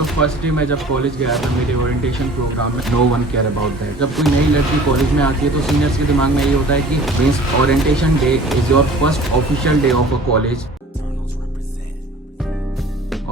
So first day मैं जब college गया था मेरे ओरिएंटेशन प्रोग्राम में, no one care about that. जब कोई नई लड़की कॉलेज में आती है तो सीनियर्स के दिमाग में ये होता है कि means orientation day is your first official day of a college.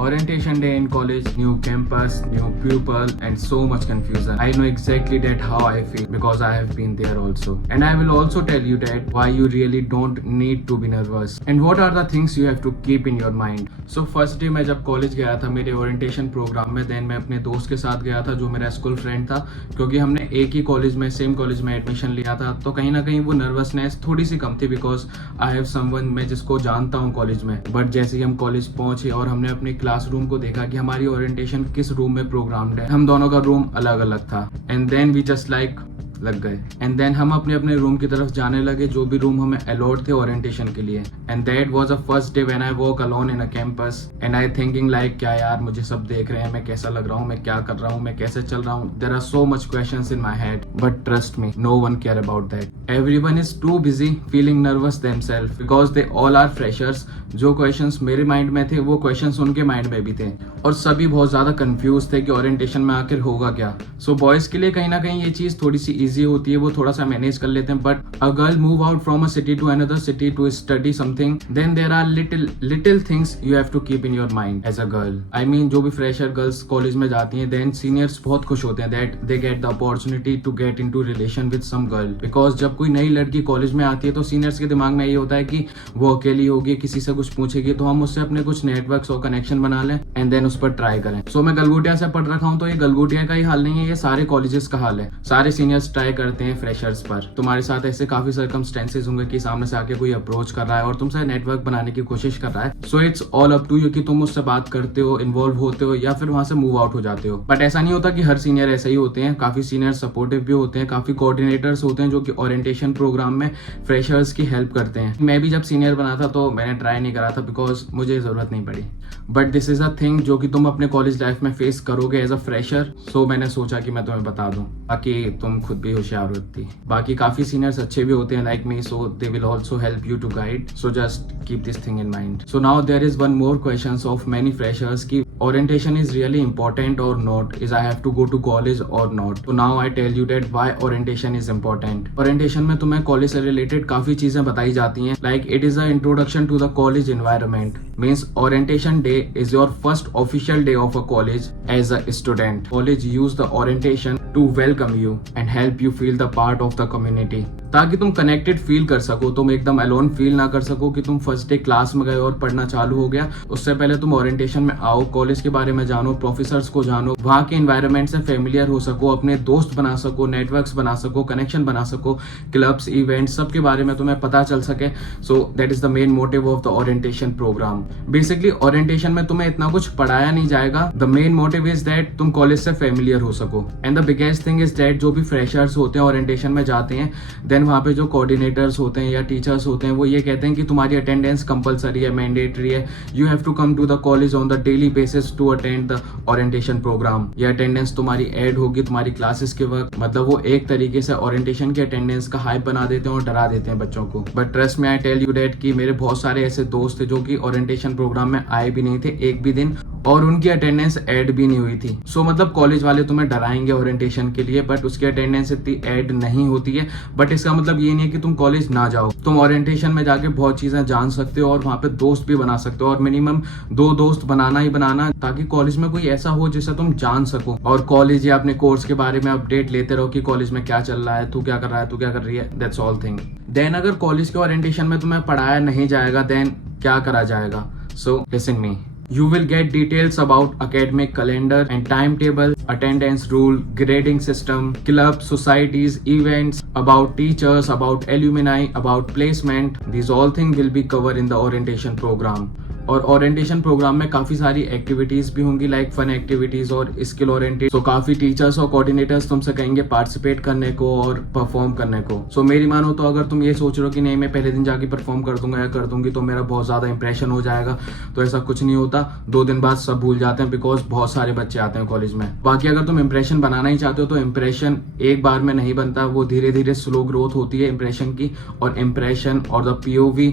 Orientation day in college, new campus, new people, and so much confusion. I know exactly that how I feel because I have been there also. And I will also tell you that why you really don't need to be nervous and what are the things you have to keep in your mind. So first day मैं जब college गया था मेरे orientation programme में, then मैं अपने दोस्त के साथ गया था जो मेरा स्कूल फ्रेंड था, क्योंकि हमने एक ही कॉलेज में सेम कॉलेज में एडमिशन लिया था। तो कहीं ना कहीं वो नर्वसनेस थोड़ी सी कम थी बिकॉज आई हैव समवन मैं जिसको जानता हूँ कॉलेज में। बट जैसे ही हम कॉलेज पहुंचे और हमने अपने क्लासरूम को देखा कि हमारी ओरिएंटेशन किस रूम में प्रोग्राम्ड है, हम दोनों का रूम अलग अलग था। And then we just like लग गए एंड देन हम अपने अपने रूम की तरफ जाने लगे, जो भी रूम हमें अलॉट थे ओरिएंटेशन के लिए। And that was a first day when I walk alone in a campus and I thinking like क्या यार मुझे सब देख रहे हैं, मैं कैसा लग रहा हूँ, मैं क्या कर रहा हूँ, मैं कैसे चल रहा हूँ। There are so much questions in my head but trust me no one care about that. Everyone is too busy feeling nervous themself because they all are freshers. जो क्वेश्चंस मेरे माइंड में थे वो क्वेश्चंस उनके mind में भी थे और सभी बहुत ज्यादा कंफ्यूज थे कि ओरिएंटेशन में आखिर होगा क्या। सो बॉयज के लिए कहीं ना कहीं ये चीज थोड़ी सी इजी होती है, वो थोड़ा सा मैनेज कर लेते हैं। But a girl move out from a city to another city to study something, then there are little things you have to keep in your mind as a girl. I mean जो भी fresher girls college में जाती हैं, then seniors बहुत खुश होते हैं that they get the opportunity to get into relation with some girl. Because जब कोई नई लड़की कॉलेज में आती है तो सीनियर्स के दिमाग में ये होता है कि वो अकेली होगी, किसी से कुछ पूछेगी, तो हम उससे अपने कुछ नेटवर्क्स और कनेक्शन बना लें एंड देन उस पर ट्राई करें। सो मैं गलगोटिया से पढ़ रखा हूँ तो ये गलगोटिया का ही हाल नहीं है, ये सारे कॉलेजेस का हाल है। सारे सीनियर्स ट्राई करते हैं फ्रेशर्स पर। तुम्हारे साथ ऐसे काफी सर्कमस्टेंसेस होंगे कि सामने से आके कोई अप्रोच कर रहा है और तुमसे नेटवर्क बनाने की कोशिश कर रहा है। So it's all up to you कि तुम उससे बात करते हो, इन्वॉल्व होते हो या फिर वहां से मूव आउट हो जाते हो। बट ऐसा नहीं होता कि हर सीनियर ऐसे ही होते हैं, काफी सीनियर सपोर्टिव भी होते हैं, काफी कोऑर्डिनेटर्स होते हैं जो कि ओरिएंटेशन प्रोग्राम में फ्रेशर्स की हेल्प करते हैं। मैं भी जब सीनियर बना था तो मैंने ट्राई नहीं करा था बिकॉज मुझे जरूरत नहीं पड़ी। But this is a thing जो कि तुम अपने कॉलेज लाइफ में फेस करोगे एज अ फ्रेशर। सो मैंने सोचा कि मैं तुम्हें बता दूं ताकि तुम खुद भी होशियार होती। बाकी काफी सीनियर्स अच्छे भी होते हैं like me, so they will also help you to guide. So just keep this thing in mind. So now there is one more question of many freshers की orientation is really important or not, is I have to go to college or not. So now I tell you that why orientation is important. Orientation में तुम्हें college से related काफी चीजें बताई जाती हैं, like it is a introduction to the college environment. Means orientation day is your first official day of a college as a student. College use the orientation to welcome you and help you feel the part of the community. ताकि तुम connected feel कर सको, तुम एकदम alone feel ना कर सको कि तुम फर्स्ट डे क्लास में गए और पढ़ना चालू हो गया। उससे पहले तुम ओरिएंटेशन में आओ, कॉलेज के बारे में जानो, प्रोफेसर्स को जानो, वहाँ के एनवायरनमेंट से फेमिलियर हो सको, अपने दोस्त बना सको, नेटवर्क्स बना सको, कनेक्शन बना सको, क्लब्स, इवेंट्स, सब के बारे में तुम्हें पता चल सके। So that is the main motive of the orientation program. Basically orientation में तुम्हें इतना कुछ पढ़ाया नहीं जाएगा। The main motive is that तुम कॉलेज से फेमिलियर हो सको। And the biggest thing is that जो भी फ्रेशर्स होते हैं ओरिएंटेशन में जाते हैं, देन वहाँ पे जो कोऑर्डिनेटर्स होते हैं या टीचर्स होते हैं वो ये कहते हैं कि तुम्हारी अटेंडेंस कंपलसरी है, मैंडेटरी है, you have to come to the college on the daily basis to attend the orientation program. ये अटेंडेंस तुम्हारी ऐड होगी तुम्हारी क्लासेस के वक्त। मतलब वो एक तरीके से ओरिएंटेशन की अटेंडेंस का हाइप बना देते हैं और डरा देते हैं बच्चों को। बट ट्रस्ट में आई टेल यू दैट कि मेरे बहुत सारे ऐसे दोस्त थे जो कि ओरिएंटेशन प्रोग्राम में आए भी नहीं थे एक भी दिन और उनकी अटेंडेंस ऐड भी नहीं हुई थी। सो मतलब कॉलेज वाले तुम्हें डराएंगे ओरिएंटेशन के लिए बट उसकी अटेंडेंस इतनी ऐड नहीं होती है। बट इसका मतलब ये नहीं है कि तुम कॉलेज ना जाओ, तुम ओरिएंटेशन में जाके बहुत चीजें जान सकते हो और वहाँ पे दोस्त भी बना सकते हो और मिनिमम 2 दोस्त बनाना ही बनाना, ताकि कॉलेज में कोई ऐसा हो जिसे तुम जान सको और कॉलेज या अपने कोर्स के बारे में अपडेट लेते रहो कि कॉलेज में क्या चल रहा है, तू क्या कर रहा है, तू क्या कर रही है। That's all thing. देन अगर कॉलेज के ओरिएंटेशन में तुम्हें पढ़ाया नहीं जाएगा देन क्या करा जाएगा। So listen me, you will get details about academic calendar and timetable, attendance rule, grading system, clubs, societies, events, about teachers, about alumni, about placement. These all things will be covered in the orientation program. और orientation programme में काफी सारी activities भी होंगी like fun activities और skill oriented. तो काफी teachers और कोऑर्डिनेटर्स तुमसे कहेंगे पार्टिसिपेट करने को और परफॉर्म करने को। सो मेरी मानो तो अगर तुम ये सोच रहे हो कि नहीं मैं पहले दिन जाके परफॉर्म कर दूंगा या कर दूंगी तो मेरा बहुत ज्यादा इंप्रेशन हो जाएगा, तो ऐसा कुछ नहीं होता। 2 दिन बाद सब भूल जाते हैं बिकॉज बहुत सारे बच्चे आते हैं कॉलेज में। बाकी अगर तुम इंप्रेशन बनाना ही चाहते हो तो इंप्रेशन एक बार में नहीं बनता, वो धीरे धीरे स्लो ग्रोथ होती है इंप्रेशन की। और इंप्रेशन और the POV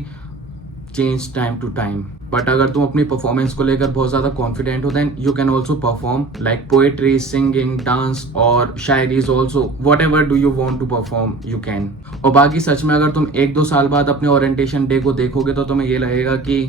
change time to time. But अगर तुम अपनी परफॉर्मेंस को लेकर बहुत ज्यादा कॉन्फिडेंट हो then you can also perform like poetry, singing, dance और shayari is also whatever do you want to perform you can. और बाकी सच में अगर तुम 1-2 साल बाद अपने ओरिएंटेशन डे को देखोगे तो तुम्हें ये लगेगा कि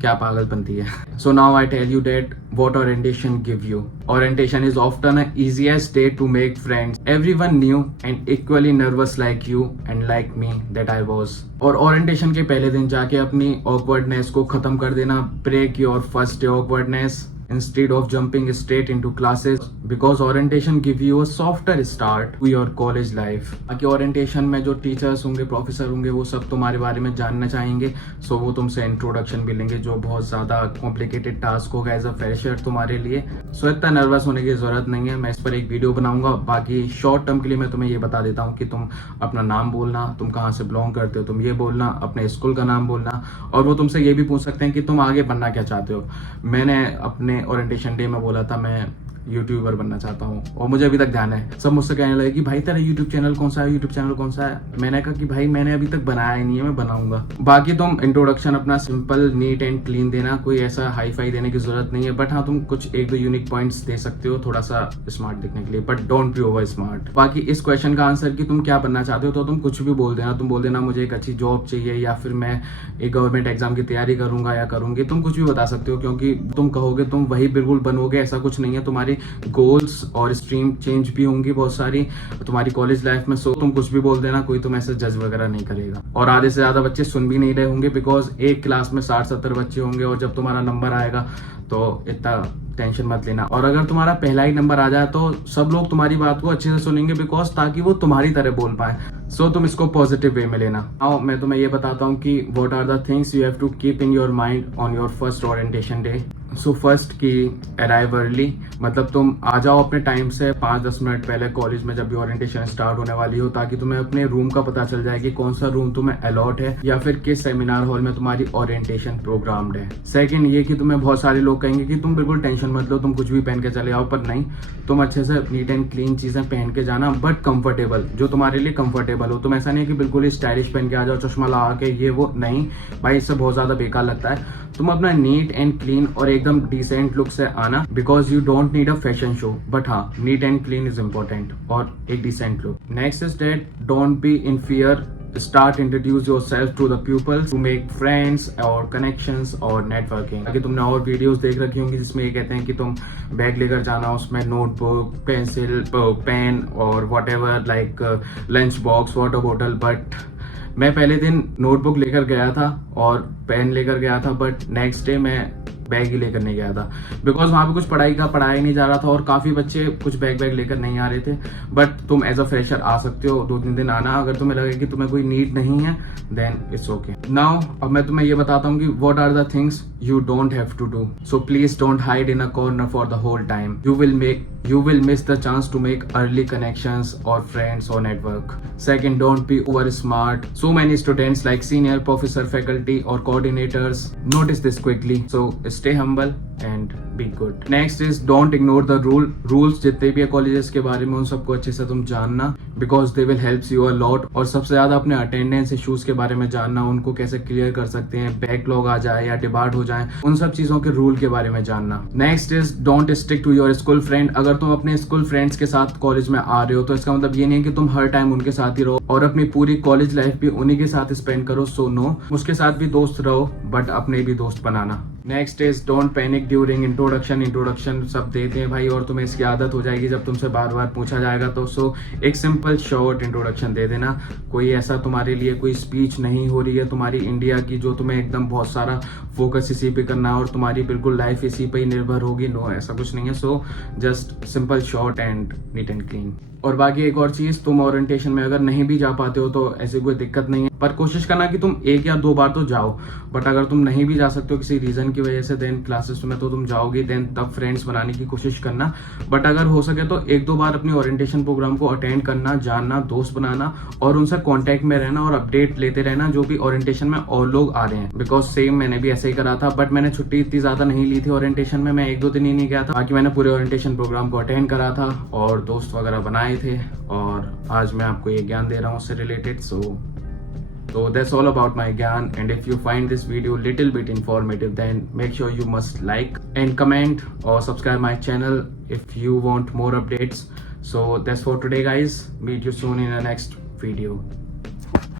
क्या पागलपंती है। So now I tell you that what orientation give you. Orientation is often an easiest day to make friends. Everyone new and equally nervous like you and like me that I was. और orientation के पहले दिन जाके अपनी awkwardness को खत्म कर देना, break your first day awkwardness instead of jumping straight into classes because orientation give you a softer start to your college life. बाकी orientation में जो teachers होंगे, professor होंगे, वो सब तुम्हारे बारे में जानना चाहेंगे, so वो तुमसे introduction भी लेंगे जो बहुत ज़्यादा complicated task होगा as a fresher तुम्हारे लिए। so इतना nervous होने की ज़रूरत नहीं है, मैं इस पर एक वीडियो बनाऊंगा। बाकी short term के लिए मैं तुम्हें ये बता देता हूँ कि तुम अपना नाम बोलना, तुम कहाँ से belong करते हो, तुम ये बोलना, अपने स्कूल का नाम बोलना, और वो तुमसे ये भी पूछ सकते हैं कि तुम आगे बनना क्या चाहते हो। मैंने अपने ओरिएंटेशन डे में बोला था मैं यूट्यूबर बनना चाहता हूँ, और मुझे अभी तक ध्यान है। सब मुझसे कहने लगे कि भाई तेरा यूट्यूब चैनल कौन सा है, यूट्यूब चैनल कौन सा है। मैंने कहा कि भाई मैंने अभी तक बनाया ही नहीं है, मैं बनाऊंगा। बाकी तुम इंट्रोडक्शन अपना सिंपल, नीट एंड क्लीन देना, कोई ऐसा हाई फाई देने की जरूरत नहीं है। बट हाँ, तुम कुछ 1-2 यूनिक पॉइंट्स दे सकते हो थोड़ा सा स्मार्ट दिखने के लिए, but don't be over smart. बाकी इस क्वेश्चन का आंसर कि तुम क्या बनना चाहते हो तो तुम कुछ भी बोल देना। तुम बोल देना मुझे एक अच्छी जॉब चाहिए, या फिर मैं एक गवर्नमेंट एग्जाम की तैयारी करूंगा या करूंगी। तुम कुछ भी बता सकते हो, क्योंकि तुम कहोगे तुम वही बिल्कुल बनोगे ऐसा कुछ नहीं है। तुम्हारी गोल्स और स्ट्रीम चेंज भी होंगी बहुत सारी तुम्हारी कॉलेज लाइफ में। सो तुम कुछ भी बोल देना, कोई तुम ऐसे जज वगैरह नहीं करेगा। और आधे से ज्यादा बच्चे सुन भी नहीं रहे होंगे बिकॉज एक क्लास में 60-70 बच्चे होंगे, और जब तुम्हारा नंबर आएगा तो इतना टेंशन मत लेना। और अगर तुम्हारा पहला ही नंबर आ जाए तो सब लोग तुम्हारी बात को अच्छे से सुनेंगे बिकॉज ताकि वो तुम्हारी तरह बोल पाए। सो तुम इसको पॉजिटिव वे में लेना। आओ मैं तुम्हें ये बताता हूँ कि what are the things you have to keep in your mind on your first orientation day. So first की अराइव अर्ली, मतलब तुम आ जाओ अपने टाइम से 5-10 मिनट पहले कॉलेज में जब भी ओरिएंटेशन स्टार्ट होने वाली हो, ताकि तुम्हें अपने रूम का पता चल जाए कि कौन सा रूम तुम्हें अलॉट है या फिर किस सेमिनार हॉल में तुम्हारी ओरिएंटेशन प्रोग्राम्ड है। सेकंड ये कि तुम्हें बहुत सारे लोग कहेंगे कि तुम बिल्कुल टेंशन मत लो, तुम कुछ भी पहन के चले आओ, पर नहीं, तुम अच्छे से नीट एंड क्लीन चीजें पहन के जाना, बट कंफर्टेबल, जो तुम्हारे लिए कंफर्टेबल हो। तुम ऐसा नहीं कि बिल्कुल ही स्टाइलिश पहन के आ जाओ, चश्मा लगा के, ये वो नहीं भाई, इससे बहुत ज्यादा बेकार लगता है। तुम अपना नीट एंड क्लीन और एकदम डिसेंट लुक से आना because you don't need a fashion show, but हाँ neat and clean is important और एक decent look. Next is that don't be in fear, start introduce yourself to the pupils to make friends or connections or networking। आगे तुमने और videos देख रखी होंगी जिसमें ये कहते हैं कि तुम बैग लेकर जाना, उसमें नोटबुक, पेंसिल, पेन और what ever like lunch box, water bottle. But मैं पहले दिन नोटबुक लेकर गया था और पेन लेकर गया था, बट नेक्स्ट डे मैं बैग ही लेकर नहीं गया था बिकॉज वहां पे कुछ पढ़ाई नहीं जा रहा था और काफी बच्चे कुछ बैग लेकर नहीं आ रहे थे। बट तुम एज अ फ्रेशर आ सकते हो, 2-3 दिन आना। अगर तुम्हें लगे कि तुम्हें कोई नीड नहीं है देन इट्स ओके। नाउ अब मैं तुम्हें ये बताता हूँ कि what are the things you don't have to do. So please don't hide in a corner for the whole time. You will miss the chance to make early connections or friends or network. Second, don't be over smart. So many students like senior professor, faculty or coordinators notice this quickly. So stay humble and be good. Next is don't ignore the rules जितने भी है colleges के बारे में उन सबको अच्छे से तुम जानना because they will help you a lot। और सबसे ज्यादा अपने अटेंडेंस इश्यूज के बारे में जानना, उनको कैसे क्लियर कर सकते हैं, बैकलॉग आ जाए या डिबार्ट हो जाए, उन सब चीजों के रूल के बारे में जानना। Next is don't stick to your school friend. अगर तुम अपने स्कूल फ्रेंड्स के साथ कॉलेज में आ रहे हो तो इसका मतलब ये नहीं है कि तुम हर टाइम उनके साथ ही रहो और अपनी पूरी कॉलेज लाइफ भी उन्हीं के साथ स्पेंड करो। सो नो, उसके साथ भी दोस्त रहो बट अपने भी दोस्त बनाना। Next is don't panic during introduction सब देते हैं भाई, और तुम्हें इसकी आदत हो जाएगी जब तुमसे बार बार पूछा जाएगा तो। सो एक सिंपल शॉर्ट इंट्रोडक्शन दे देना। कोई ऐसा तुम्हारे लिए कोई स्पीच नहीं हो रही है तुम्हारी इंडिया की जो तुम्हें एकदम बहुत सारा फोकस इसी पे करना है और तुम्हारी बिल्कुल लाइफ इसी पे ही निर्भर होगी। नो, ऐसा कुछ नहीं है। So just simple short and NEET and clean. और बाकी एक और चीज, तुम ओरिएंटेशन में अगर नहीं भी जा पाते हो तो ऐसी कोई दिक्कत नहीं है, पर कोशिश करना कि तुम 1 या 2 बार तो जाओ। बट अगर तुम नहीं भी जा सकते हो किसी रीजन की वजह से देन क्लासेस में तो तुम जाओगे, देन तब फ्रेंड्स बनाने की कोशिश करना। बट अगर हो सके तो 1-2 बार अपनी ओरिएंटेशन प्रोग्राम को अटेंड करना, जानना, दोस्त बनाना और उनसे कॉन्टेक्ट में रहना और अपडेट लेते रहना जो भी ओरिएंटेशन में और लोग आ रहे हैं। बिकॉज सेम मैंने भी ऐसे ही करा था, बट मैंने छुट्टी इतनी ज्यादा नहीं ली थी ओरिएंटेशन में, मैं 1-2 दिन ही नहीं गया था। बाकी मैंने पूरे ओरिएंटेशन प्रोग्राम को अटेंड करा था और दोस्त वगैरह बनाए थे, और आज मैं आपको ये ज्ञान दे रहा हूँ उससे related. So So that's all about my gyan, and if you find this video little bit informative, then make sure you must like and comment or subscribe my channel if you want more updates. So that's for today guys, meet you soon in the next video.